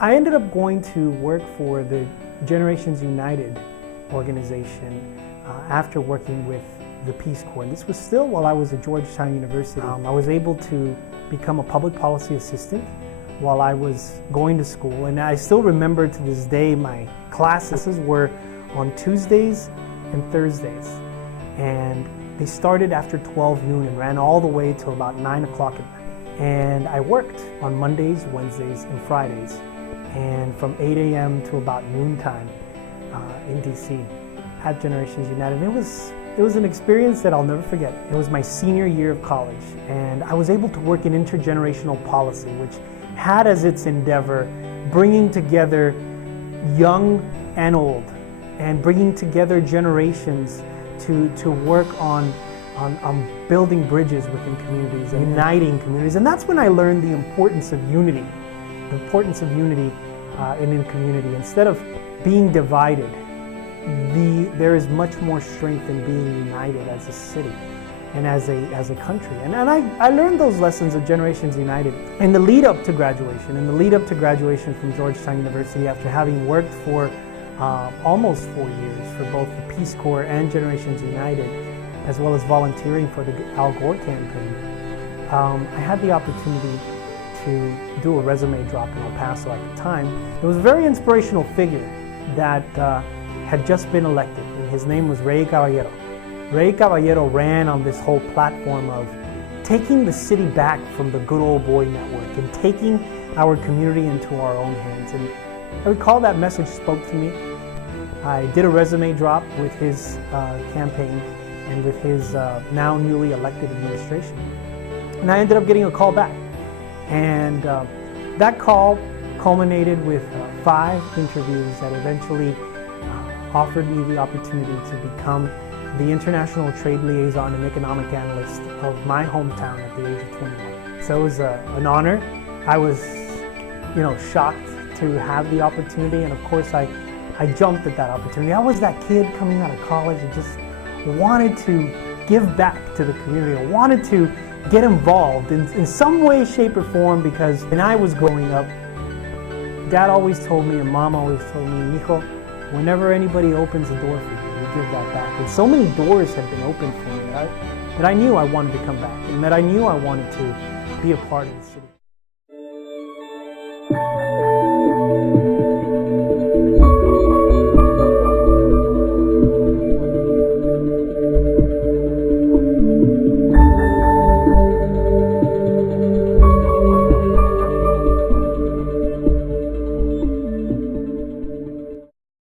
I ended up going to work for the Generations United organization after working with the Peace Corps. And this was still while I was at Georgetown University. I was able to become a public policy assistant while I was going to school. And I still remember to this day my classes were on Tuesdays and Thursdays. And they started after 12 noon and ran all the way till about 9 o'clock at night. And I worked on Mondays, Wednesdays, and Fridays. And from 8 a.m. to about noontime in DC at Generations United. And it was an experience that I'll never forget. It was my senior year of college, and I was able to work in intergenerational policy, which had as its endeavor bringing together young and old, and bringing together generations to work on building bridges within communities and uniting communities. And that's when I learned the importance of unity, in community. Instead of being divided, there is much more strength in being united as a city and as a country. And I learned those lessons of Generations United in the lead up to graduation, from Georgetown University, after having worked for almost 4 years for both the Peace Corps and Generations United, as well as volunteering for the Al Gore campaign. I had the opportunity to do a resume drop in El Paso at the time. It was a very inspirational figure that had just been elected, and his name was Ray Caballero. Ray Caballero ran on this whole platform of taking the city back from the good old boy network and taking our community into our own hands. And I recall that message spoke to me. I did a resume drop with his campaign and with his now newly elected administration. And I ended up getting a call back. And that call culminated with 5 interviews that eventually offered me the opportunity to become the International Trade Liaison and Economic Analyst of my hometown at the age of 21. So it was an honor. I was, shocked to have the opportunity, and of course I jumped at that opportunity. I was that kid coming out of college and just wanted to give back to the community. I wanted to get involved in some way, shape, or form, because when I was growing up, Dad always told me and Mom always told me, "Hijo, whenever anybody opens a door for you, you give that back." And so many doors had been opened for me that I knew I wanted to come back, and that I knew I wanted to be a part of the city.